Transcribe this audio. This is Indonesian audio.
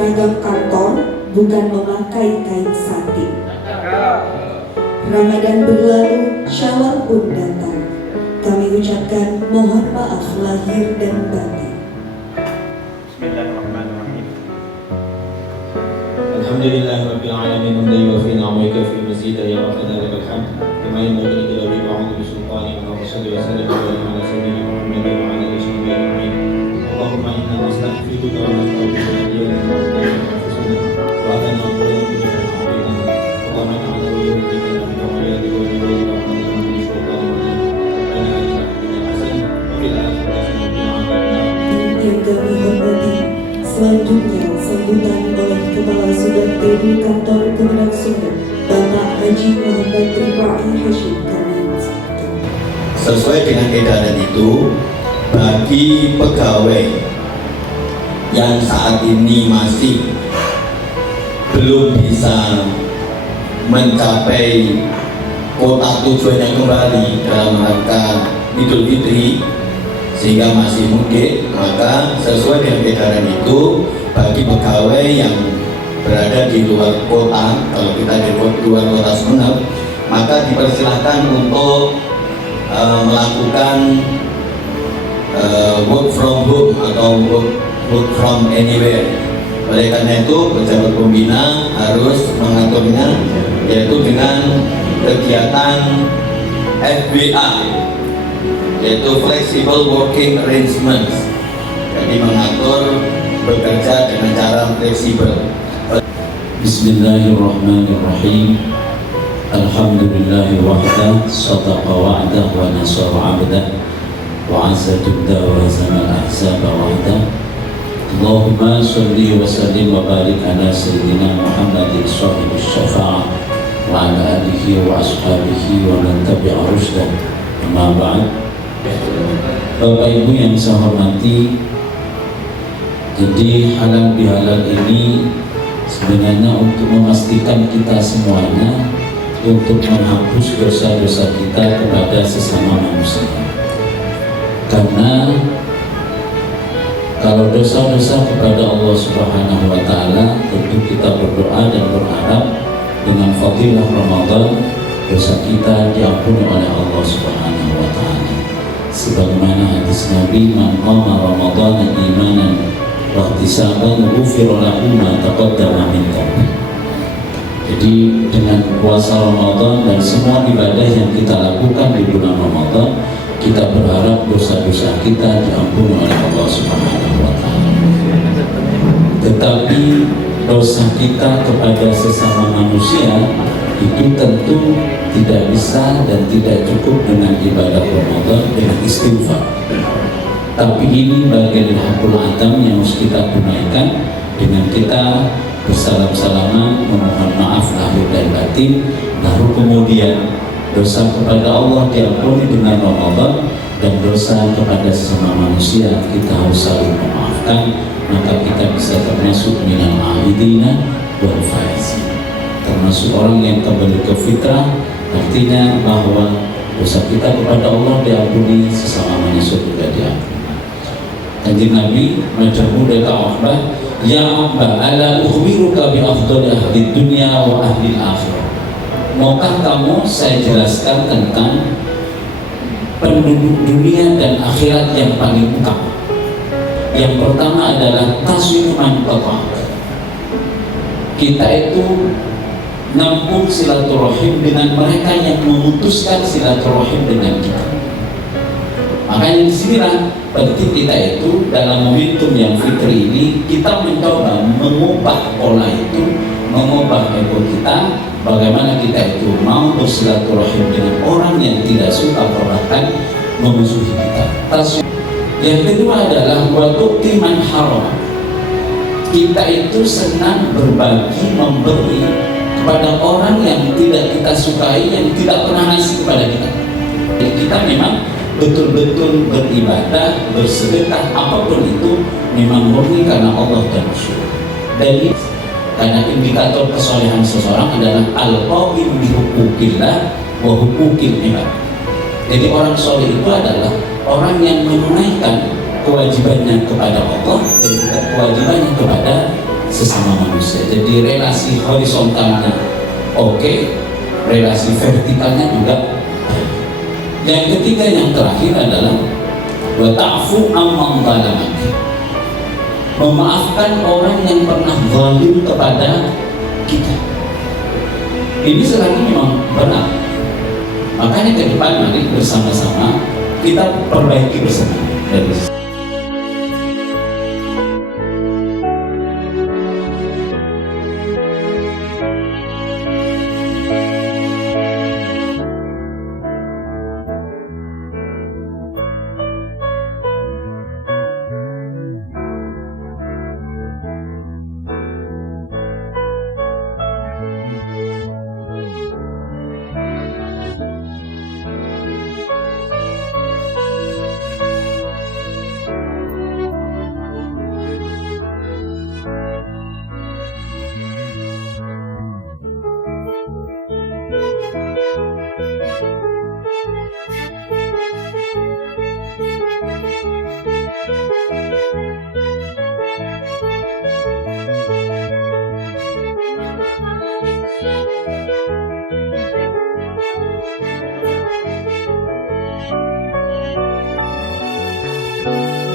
seragam kantor, bukan memakai kain satin. Ramadan berlalu, Syawal pun datang. Kami ucapkan mohon maaf lahir dan batin. Bismillahirrahmanirrahim. Alhamdulillahirabbil alamin hamdan yuwaffi ni'amahu wa yukafi mazidah ya rabbana lakal hamd kama yanbaghi li jalali wa'udhu bi sultanika wa salli wa sallim ala sayyidina Muhammadin wa ala alihi wa sahbihi ajma'in. Allahumma inna nastaghfiruka wa nastaghfiruka wa natubu ilaik wa na'udzu bika min shururi anfusina wa min sayyi'ati a'malina. Yang kami hormati, selanjutnya sambutan oleh Kepala Sudut Kantor Kemenak Sumber, Bapak Haji Muhammad Rifai Hashim Kamis. Sesuai dengan edaran itu, bagi pegawai yang saat ini masih belum bisa mencapai kota tujuannya kembali dalam rangka Idul Fitri sehingga masih mudik, maka sesuai dengan edaran itu bagi pegawai yang berada di luar kota, kalau kita di luar kota Sumeneb, maka dipersilahkan untuk melakukan work from home atau work from anywhere. Oleh karena itu pejabat pembina harus mengaturnya, yaitu dengan kegiatan FWA, yaitu flexible working arrangements. Jadi mengatur bekerja dengan cara fleksibel. Bismillahirrahmanirrahim. Alhamdulillahi wahda, sadaqa wa'dah wa nasara 'abdah wa 'azza junda wa hazama al-ahzaba wahda. Allahumma sholli wa sallim wa barik ala sayyidina Muhammadin shahibus syafa'ah wa ala alihi wa ashabihi wa man tabi'a rushdah. Amma ba'd. Bapak Ibu yang saya hormati, jadi halal bihalal ini sebenarnya untuk memastikan kita semuanya untuk menghapus dosa-dosa kita kepada sesama manusia. Karena kalau dosa-dosa kepada Allah Subhanahu wa Ta'ala, tentu kita berdoa dan berharap dengan fadilah Ramadan dosa kita diampuni oleh Allah Subhanahu wa Ta'ala. Sebagaimana hadis Nabi, man qama Ramadhana imanan wa ihtisaban ghufira lahu ma taqaddama min dhanbi. Jadi dengan puasa Ramadan dan semua ibadah yang kita lakukan di bulan Ramadan, kita berharap dosa-dosa kita diampuni oleh Allah Subhanahu wa Ta'ala. Tetapi dosa kita kepada sesama manusia itu tentu tidak bisa dan tidak cukup dengan ibadah Ramadan dengan istighfar. Tapi ini bagian dari hakul adam yang harus kita tunaikan dengan kita bersalam-salaman, memohon maaf lahir dan batin, baru kemudian dosa kepada Allah diampuni dengan Ramadan, dan dosa kepada sesama manusia kita harus saling memaafkan, maka kita bisa termasuk minal ahidina wal faizin, termasuk orang yang kembali ke fitrah. Artinya bahwa dosa kita kepada Allah diampuni, sesama manusia juga diampuni. Kanjeng Nabi majamu deka Uqbah, ya Uqbah, ala ukhbiruka bi afdali ahli dunya wa ahli akhirah. Maukah kamu saya jelaskan tentang penduduk dunia dan akhirat yang paling utama? Yang pertama adalah taswiman qata'. Kita itu nampung silaturahim dengan mereka yang memutuskan silaturahim dengan kita. Makanya disinilah penting kita itu dalam momentum yang fitri ini, kita mencoba mengubah pola itu, mengubah ego kita, bagaimana kita itu mau bersilaturahim dengan orang yang tidak suka bahkan memusuhi kita. Yang kedua adalah watu'ti man haram. Kita itu senang berbagi, memberi kepada orang yang tidak kita sukai, yang tidak pernah ngasih kepada kita. Jadi kita memang betul-betul beribadah, bersedekah, apapun itu memang murni karena Allah dan Rasul. Dan karena indikator kesolehan seseorang adalah al-qa'im bi hukukillah wa hukukil ibad. Jadi orang soleh itu adalah orang yang menunaikan kewajibannya kepada Allah dan juga kewajibannya kepada sesama manusia. Jadi relasi horizontalnya oke, relasi vertikalnya juga baik. Yang ketiga, yang terakhir adalah wa ta'fu amman zalamak, memaafkan orang yang pernah zalim kepada kita. Ini selagi memang benar. Makanya ke depan mari bersama-sama kita perbaiki bersama. Thank you.